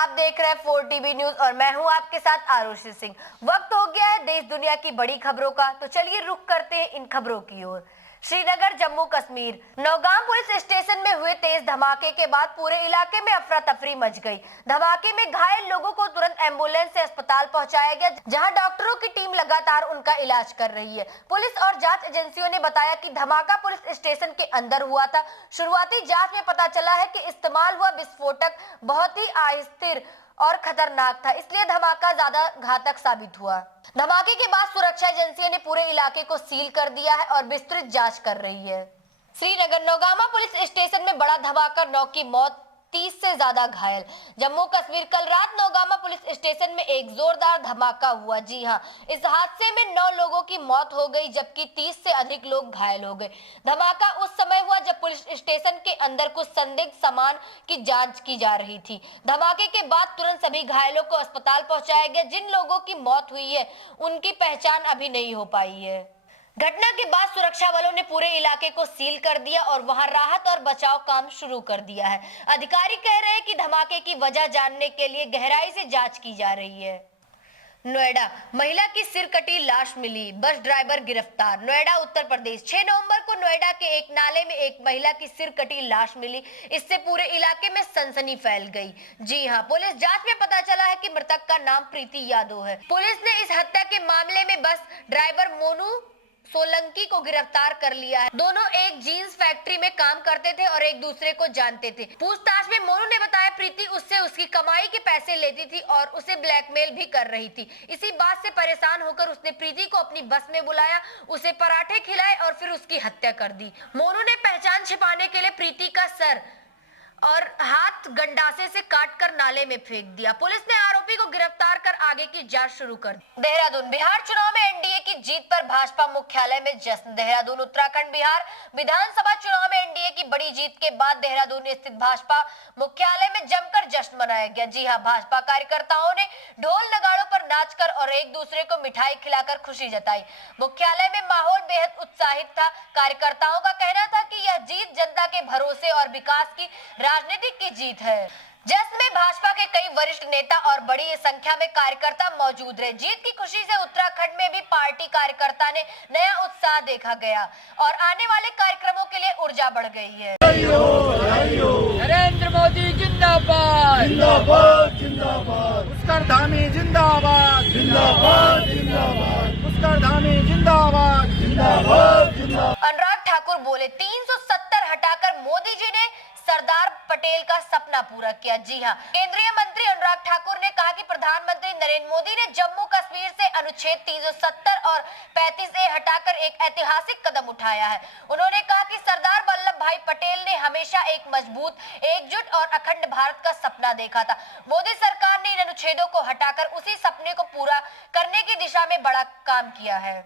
आप देख रहे हैं 4 टीवी न्यूज और मैं हूं आपके साथ आरुषि सिंह। वक्त हो गया है देश दुनिया की बड़ी खबरों का, तो चलिए रुक करते हैं इन खबरों की ओर। श्रीनगर जम्मू कश्मीर नौगाम पुलिस स्टेशन में हुए तेज धमाके के बाद पूरे इलाके में अफरा तफरी मच गई। धमाके में घायल लोगों को तुरंत एम्बुलेंस से अस्पताल पहुंचाया गया, जहां डॉक्टरों की टीम लगातार उनका इलाज कर रही है। पुलिस और जांच एजेंसियों ने बताया कि धमाका पुलिस स्टेशन के अंदर हुआ था। शुरुआती जांच में पता चला है कि इस्तेमाल हुआ विस्फोटक बहुत ही अस्थिर और खतरनाक था, इसलिए धमाका ज्यादा घातक साबित हुआ। धमाके के बाद सुरक्षा एजेंसियों ने पूरे इलाके को सील कर दिया है और विस्तृत जांच कर रही है। श्रीनगर नौगामा पुलिस स्टेशन में बड़ा धमाका, 9 की मौत, 30 से ज्यादा घायल। जम्मू कश्मीर कल रात नौगामा पुलिस स्टेशन में एक जोरदार धमाका हुआ। जी हां, इस हादसे में 9 लोगों की मौत हो गई, जबकि 30 से अधिक लोग घायल हो गए। धमाका उस समय हुआ जब पुलिस स्टेशन के अंदर कुछ संदिग्ध सामान की जांच की जा रही थी। धमाके के बाद तुरंत सभी घायलों को अस्पताल पहुंचाया गया। जिन लोगों की मौत हुई है उनकी पहचान अभी नहीं हो पाई है। घटना के बाद सुरक्षा बलों ने पूरे इलाके को सील कर दिया और वहां राहत और बचाव काम शुरू कर दिया है। अधिकारी कह रहे हैं कि धमाके की वजह जानने के लिए गहराई से जांच की जा रही है। नोएडा महिला की सिर कटी लाश मिली, बस ड्राइवर गिरफ्तार। नोएडा उत्तर प्रदेश 6 नवंबर को नोएडा के एक नाले में एक महिला की सिर कटी लाश मिली। इससे पूरे इलाके में सनसनी फैल गई। जी हां, पुलिस जांच में पता चला है कि मृतक का नाम प्रीति यादव है। पुलिस ने इस हत्या के मामले में बस ड्राइवर मोनू सोलंकी को गिरफ्तार कर लिया है। दोनों एक जीन्स फैक्ट्री में काम करते थे और एक दूसरे को जानते थे। पूछताछ में मोनू ने बताया प्रीति उससे उसकी कमाई के पैसे लेती थी और उसे ब्लैकमेल भी कर रही थी। इसी बात से परेशान होकर उसने प्रीति को अपनी बस में बुलाया, उसे पराठे खिलाए और फिर उसकी हत्या कर दी। मोनू ने पहचान छिपाने के लिए प्रीति का सर और हाथ गंडासे से काटकर नाले में फेंक दिया। पुलिस ने आरोपी को गिरफ्तार कर आगे की जांच शुरू कर दी। देहरादून बिहार चुनाव में एनडीए की जीत पर भाजपा मुख्यालय में जश्न। देहरादून उत्तराखंड बिहार विधानसभा चुनाव में एनडीए की बड़ी जीत के बाद देहरादून स्थित भाजपा मुख्यालय में जमकर जश्न मनाया गया। जी हां, भाजपा कार्यकर्ताओं ने ढोल नगाड़ों पर नाचकर और एक दूसरे को मिठाई खिलाकर खुशी जताई। मुख्यालय में माहौल बेहद उत्साहित था। कार्यकर्ताओं का कहना था कि यह जीत जनता के भरोसे और विकास की राजनीति की जीत है। जश्न में भाजपा के कई वरिष्ठ नेता और बड़ी संख्या में कार्यकर्ता मौजूद रहे। जीत की खुशी से उत्तराखंड में भी पार्टी कार्यकर्ता ने नया उत्साह देखा गया और आने वाले कार्यक्रमों के लिए ऊर्जा बढ़ गई है। नरेंद्र मोदी जिंदाबाद जिंदाबाद जिंदाबाद, पुष्कर धामी जिंदाबाद जिंदाबाद जिंदाबाद, पुष्कर धामी जिंदाबाद जिंदाबाद जिंदाबाद। अनुराग ठाकुर बोले 370 हटाकर मोदी जी ने सरदार पटेल का सपना पूरा किया। जी हां, केंद्रीय मंत्री अनुराग ठाकुर ने कहा कि प्रधानमंत्री नरेंद्र मोदी ने जम्मू कश्मीर से अनुच्छेद 370 और 35A हटाकर एक ऐतिहासिक कदम उठाया है। उन्होंने कहा कि सरदार वल्लभ भाई पटेल ने हमेशा एक मजबूत, एकजुट और अखंड भारत का सपना देखा था। मोदी सरकार ने इन अनुच्छेदों को हटाकर उसी सपने को पूरा करने की दिशा में बड़ा काम किया है।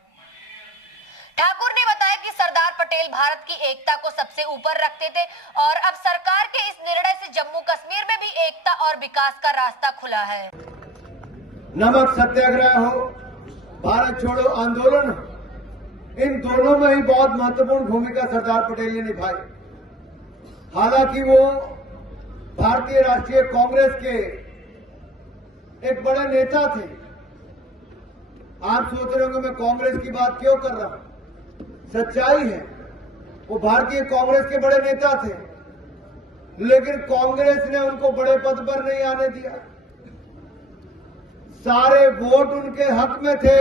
ठाकुर ने बताया कि सरदार पटेल भारत की एकता को सबसे ऊपर रखते थे और अब सरकार के इस निर्णय से जम्मू कश्मीर में भी एकता और विकास का रास्ता खुला है। नमक सत्याग्रह हो, भारत छोड़ो आंदोलन हो, इन दोनों में ही बहुत महत्वपूर्ण भूमिका सरदार पटेल ने निभाई। हालांकि वो भारतीय राष्ट्रीय कांग्रेस के एक बड़े नेता थे। आप सोच रहे होंगे मैं कांग्रेस की बात क्यों कर रहा हूं। सच्चाई है, वो भारतीय कांग्रेस के बड़े नेता थे, लेकिन कांग्रेस ने उनको बड़े पद पर नहीं आने दिया। सारे वोट उनके हक में थे,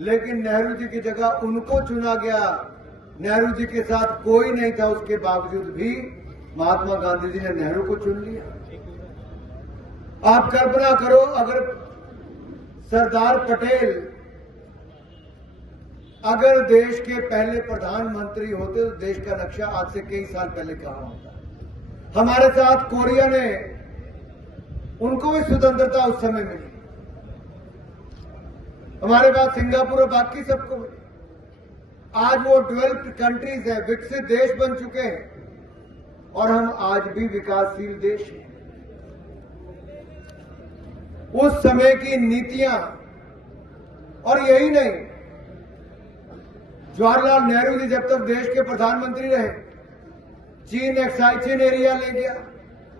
लेकिन नेहरू जी की जगह उनको चुना गया। नेहरू जी के साथ कोई नहीं था, उसके बावजूद भी महात्मा गांधी जी ने नेहरू को चुन लिया। आप कल्पना करो, अगर सरदार पटेल अगर देश के पहले प्रधानमंत्री होते तो देश का नक्शा आज से कई साल पहले कहां होता। हमारे साथ कोरिया ने, उनको भी स्वतंत्रता उस समय मिली। हमारे पास सिंगापुर और बाकी सबको मिली। आज वो डेवलप्ड कंट्रीज है, विकसित देश बन चुके हैं और हम आज भी विकासशील देश हैं। उस समय की नीतियां, और यही नहीं, जवाहरलाल नेहरू जी जब तक देश के प्रधानमंत्री रहे, चीन एक्साइचिन एरिया ले गया,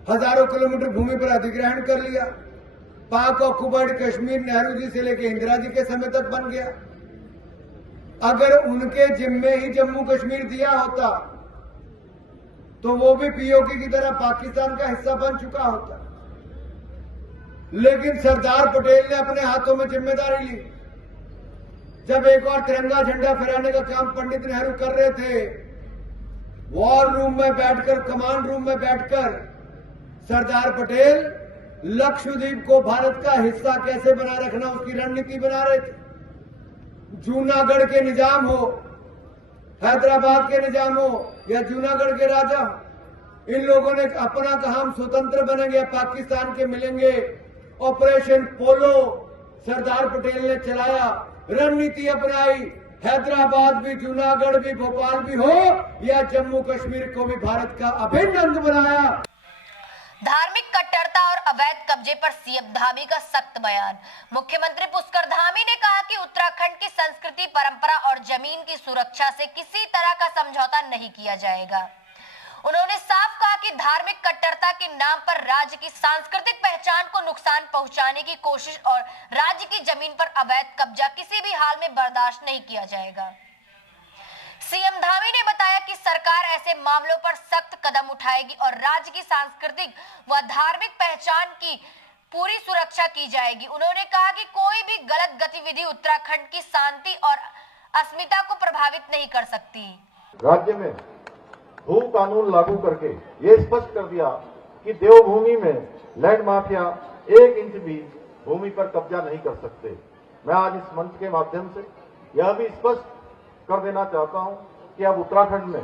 हजारों किलोमीटर भूमि पर अधिग्रहण कर लिया। पाक ऑक्युपाइड कश्मीर नेहरू जी से लेकर इंदिरा जी के समय तक बन गया। अगर उनके जिम्मे ही जम्मू कश्मीर दिया होता तो वो भी पीओके की तरह पाकिस्तान का हिस्सा बन चुका होता। लेकिन सरदार पटेल ने अपने हाथों में जिम्मेदारी ली। जब एक बार तिरंगा झंडा फहराने का काम पंडित नेहरू कर रहे थे, वॉर रूम में बैठकर, कमांड रूम में बैठकर सरदार पटेल लक्षद्वीप को भारत का हिस्सा कैसे बनाए रखना उसकी रणनीति बना रहे थे। जूनागढ़ के निजाम हो, हैदराबाद के निजाम हो या जूनागढ़ के राजा, इन लोगों ने अपना कहा हम स्वतंत्र बनेंगे, पाकिस्तान के मिलेंगे। ऑपरेशन पोलो सरदार पटेल ने चलाया, रणनीति अपनाई। हैदराबाद भी, जूनागढ़ भी, भोपाल भी हो या जम्मू कश्मीर को भी भारत का अभिन्न अंग बनाया। धार्मिक कट्टरता और अवैध कब्जे पर सीएम धामी का सख्त बयान। मुख्यमंत्री पुष्कर धामी ने कहा कि उत्तराखंड की संस्कृति, परंपरा और जमीन की सुरक्षा से किसी तरह का समझौता नहीं किया जाएगा। उन्होंने साफ कहा कि धार्मिक कट्टरता के नाम पर राज्य की सांस्कृतिक पहचान को नुकसान पहुंचाने की कोशिश और राज्य की जमीन पर अवैध कब्जा किसी भी हाल में बर्दाश्त नहीं किया जाएगा। सीएम धामी ने बताया कि सरकार ऐसे मामलों पर सख्त कदम उठाएगी और राज्य की सांस्कृतिक व धार्मिक पहचान की पूरी सुरक्षा की जाएगी। उन्होंने कहा कि कोई भी गलत गतिविधि उत्तराखंड की शांति और अस्मिता को प्रभावित नहीं कर सकती। राज्य में भू कानून लागू करके ये स्पष्ट कर दिया कि देवभूमि में लैंड माफिया 1 इंच भी भूमि पर कब्जा नहीं कर सकते। मैं आज इस मंच के माध्यम से यह भी स्पष्ट कर देना चाहता हूं कि अब उत्तराखंड में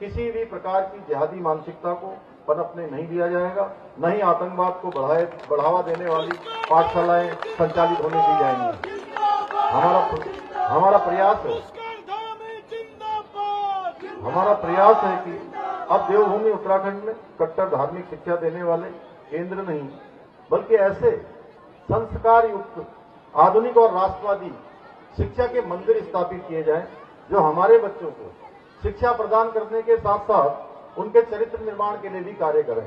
किसी भी प्रकार की जिहादी मानसिकता को पनपने नहीं दिया जाएगा, न ही आतंकवाद को बढ़ावा देने वाली पाठशालाएं संचालित होने दी जाएंगी। हमारा प्रयास है कि अब देवभूमि उत्तराखंड में कट्टर धार्मिक शिक्षा देने वाले केंद्र नहीं, बल्कि ऐसे संस्कार युक्त आधुनिक और राष्ट्रवादी शिक्षा के मंदिर स्थापित किए जाएं, जो हमारे बच्चों को शिक्षा प्रदान करने के साथ साथ उनके चरित्र निर्माण के लिए भी कार्य करें।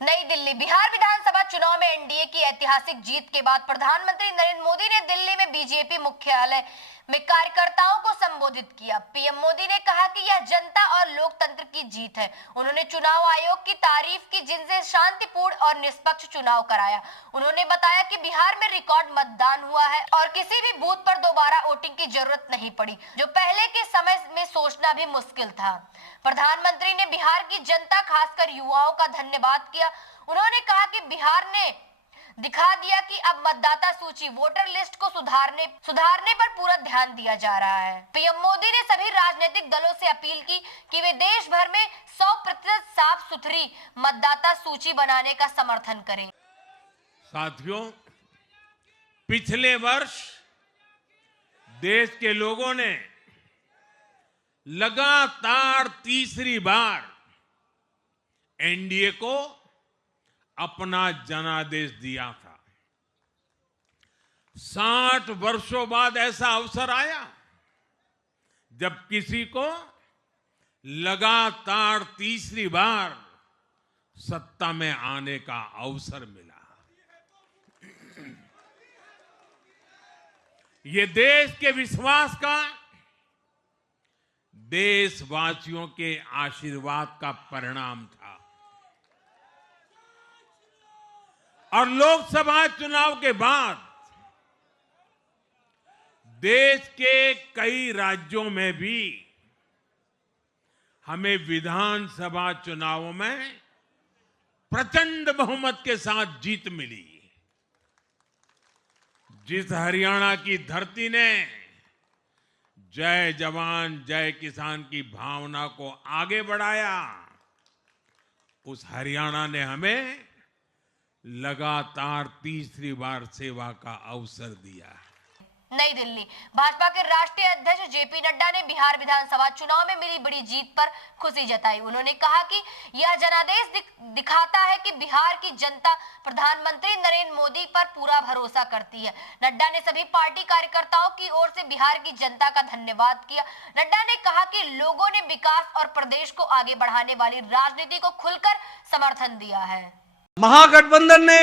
नई दिल्ली। बिहार विधानसभा चुनाव में एनडीए की ऐतिहासिक जीत के बाद प्रधानमंत्री नरेंद्र मोदी ने दिल्ली में बीजेपी मुख्यालय में कार्यकर्ताओं को संबोधित किया। पीएम मोदी ने कहा कि यह जनता और लोकतंत्र की जीत है। उन्होंने चुनाव आयोग की तारीफ की, जिनसे शांतिपूर्ण और निष्पक्ष चुनाव कराया। उन्होंने बताया कि बिहार में रिकॉर्ड मतदान हुआ है और किसी भी बूथ पर दोबारा वोटिंग की जरूरत नहीं पड़ी, जो पहले के समय में सोचना भी मुश्किल था। प्रधानमंत्री ने बिहार की जनता, खासकर युवाओं का धन्यवाद किया। उन्होंने कहा कि बिहार ने दिखा दिया कि अब मतदाता सूची, वोटर लिस्ट को सुधारने पर पूरा ध्यान दिया जा रहा है। पीएम मोदी ने सभी राजनीतिक दलों से अपील की कि वे देश भर में 100% साफ सुथरी मतदाता सूची बनाने का समर्थन करें। साथियों, पिछले वर्ष देश के लोगों ने लगातार तीसरी बार एनडीए को अपना जनादेश दिया था। 60 वर्षों बाद ऐसा अवसर आया जब किसी को लगातार तीसरी बार सत्ता में आने का अवसर मिला। ये देश के विश्वास का, देशवासियों के आशीर्वाद का परिणाम था। और लोकसभा चुनाव के बाद देश के कई राज्यों में भी हमें विधानसभा चुनावों में प्रचंड बहुमत के साथ जीत मिली। जिस हरियाणा की धरती ने जय जवान जय किसान की भावना को आगे बढ़ाया, उस हरियाणा ने हमें लगातार तीसरी बार सेवा का अवसर दिया है। नई दिल्ली। भाजपा के राष्ट्रीय अध्यक्ष जेपी नड्डा ने बिहार विधानसभा चुनाव में मिली बड़ी जीत पर खुशी जताई। उन्होंने कहा कि यह जनादेश दिखाता है कि बिहार की जनता प्रधानमंत्री नरेंद्र मोदी पर पूरा भरोसा करती है। नड्डा ने सभी पार्टी कार्यकर्ताओं की ओर से बिहार की जनता का धन्यवाद किया। नड्डा ने कहा कि लोगों ने विकास और प्रदेश को आगे बढ़ाने वाली राजनीति को खुलकर समर्थन दिया है। महागठबंधन ने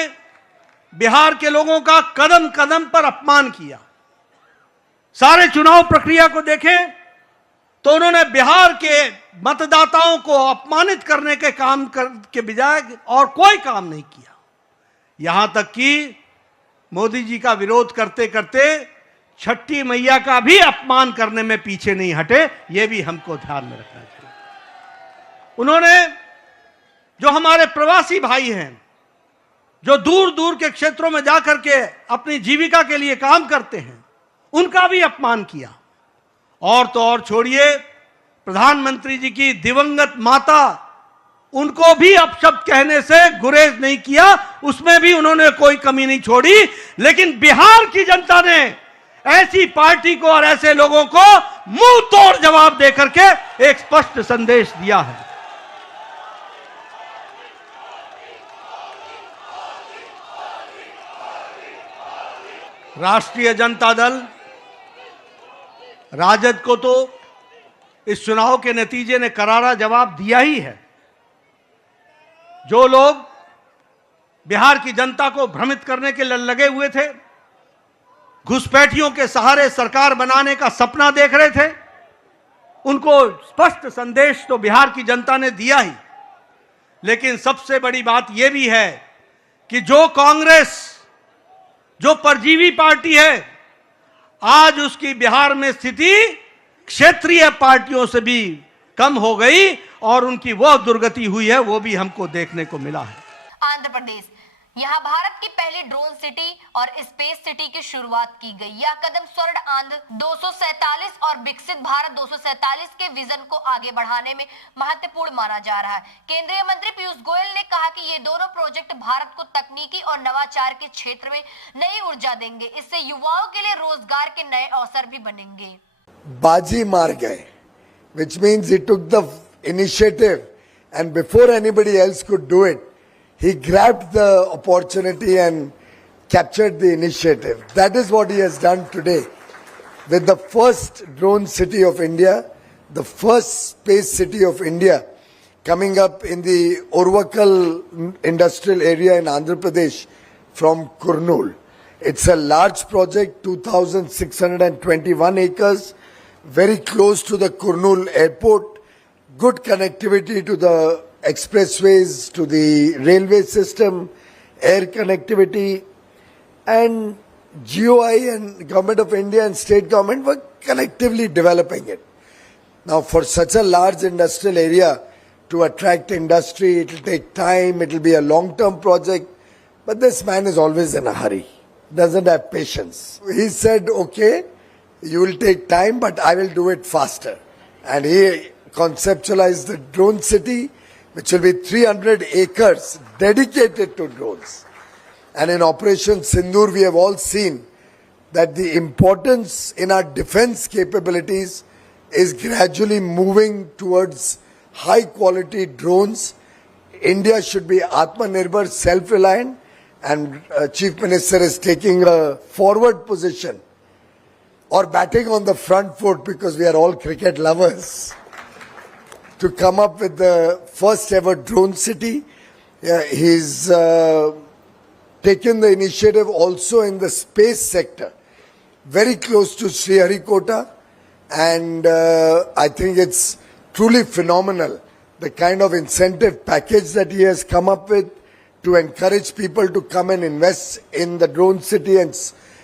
बिहार के लोगों का कदम कदम पर अपमान किया। सारे चुनाव प्रक्रिया को देखें तो उन्होंने बिहार के मतदाताओं को अपमानित करने के काम के बजाय और कोई काम नहीं किया। यहां तक कि मोदी जी का विरोध करते करते छठी मैया का भी अपमान करने में पीछे नहीं हटे। यह भी हमको ध्यान में रखना चाहिए। उन्होंने जो हमारे प्रवासी भाई हैं, जो दूर दूर के क्षेत्रों में जाकर के अपनी जीविका के लिए काम करते हैं, उनका भी अपमान किया। और तो और छोड़िए, प्रधानमंत्री जी की दिवंगत माता, उनको भी अपशब्द कहने से गुरेज नहीं किया, उसमें भी उन्होंने कोई कमी नहीं छोड़ी। लेकिन बिहार की जनता ने ऐसी पार्टी को और ऐसे लोगों को मुंह तोड़ जवाब देकर के एक स्पष्ट संदेश दिया है। राष्ट्रीय जनता दल राजद को तो इस चुनाव के नतीजे ने करारा जवाब दिया ही है। जो लोग बिहार की जनता को भ्रमित करने के लिए लगे हुए थे, घुसपैठियों के सहारे सरकार बनाने का सपना देख रहे थे, उनको स्पष्ट संदेश तो बिहार की जनता ने दिया ही। लेकिन सबसे बड़ी बात यह भी है कि जो कांग्रेस, जो परजीवी पार्टी है, आज उसकी बिहार में स्थिति क्षेत्रीय पार्टियों से भी कम हो गई और उनकी वह दुर्गति हुई है, वो भी हमको देखने को मिला है। आंध्र प्रदेश, यहाँ भारत की पहली ड्रोन सिटी और स्पेस सिटी की शुरुआत की गई। यह कदम स्वर्ण आंध्र 247 और विकसित भारत 247 के विजन को आगे बढ़ाने में महत्वपूर्ण माना जा रहा है। केंद्रीय मंत्री पीयूष गोयल ने कहा कि ये दोनों प्रोजेक्ट भारत को तकनीकी और नवाचार के क्षेत्र में नई ऊर्जा देंगे। इससे युवाओं के लिए रोजगार के नए अवसर भी बनेंगे। बाजी मार गए, which means he took the initiative and before anybody else could do it, he grabbed the opportunity and captured the initiative. That is what he has done today with the first drone city of India, the first space city of India coming up in the Orvakal industrial area in Andhra Pradesh from Kurnool. It's a large project, 2,621 acres, very close to the Kurnool airport, good connectivity to the expressways, to the railway system, air connectivity, and GOI and Government of India and state government were collectively developing it. Now, for such a large industrial area, to attract industry, it will take time, it will be a long-term project, but this man is always in a hurry, doesn't have patience. He said, okay, you will take time, but I will do it faster. And he conceptualized the drone city, which will be 300 acres dedicated to drones. And in Operation Sindoor, we have all seen that the importance in our defense capabilities is gradually moving towards high quality drones. India should be Atmanirbhar, self-reliant, and Chief Minister is taking a forward position or batting on the front foot, because we are all cricket lovers, to come up with the first ever drone city. He's taken the initiative also in the space sector, very close to Sriharikota, and I think it's truly phenomenal, the kind of incentive package that he has come up with to encourage people to come and invest in the drone city and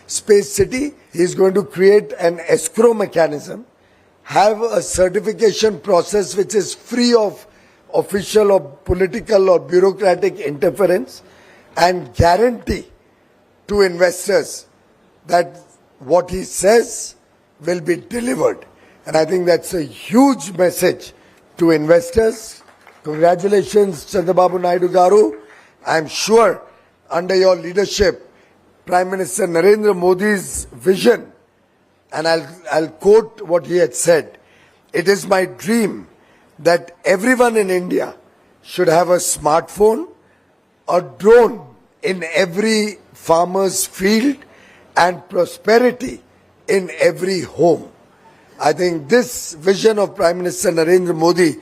space city. He's going to create an escrow mechanism, have a certification process which is free of official or political or bureaucratic interference, and guarantee to investors that what he says will be delivered. And I think that's a huge message to investors. Congratulations, Chandrababu Naidu Garu. I'm sure under your leadership, Prime Minister Narendra Modi's vision, and I'll quote what he had said, "It is my dream that everyone in India should have a smartphone, a drone in every farmer's field, and prosperity in every home." I think this vision of Prime Minister Narendra Modi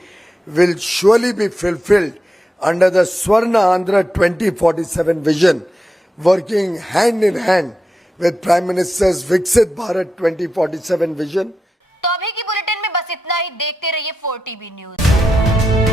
will surely be fulfilled under the Swarna Andhra 2047 vision, working hand in hand with Prime Minister's Viksit Bharat 2047 vision. तो अभी की bulletin में बस इतना ही। देखते रहिए 4TV news.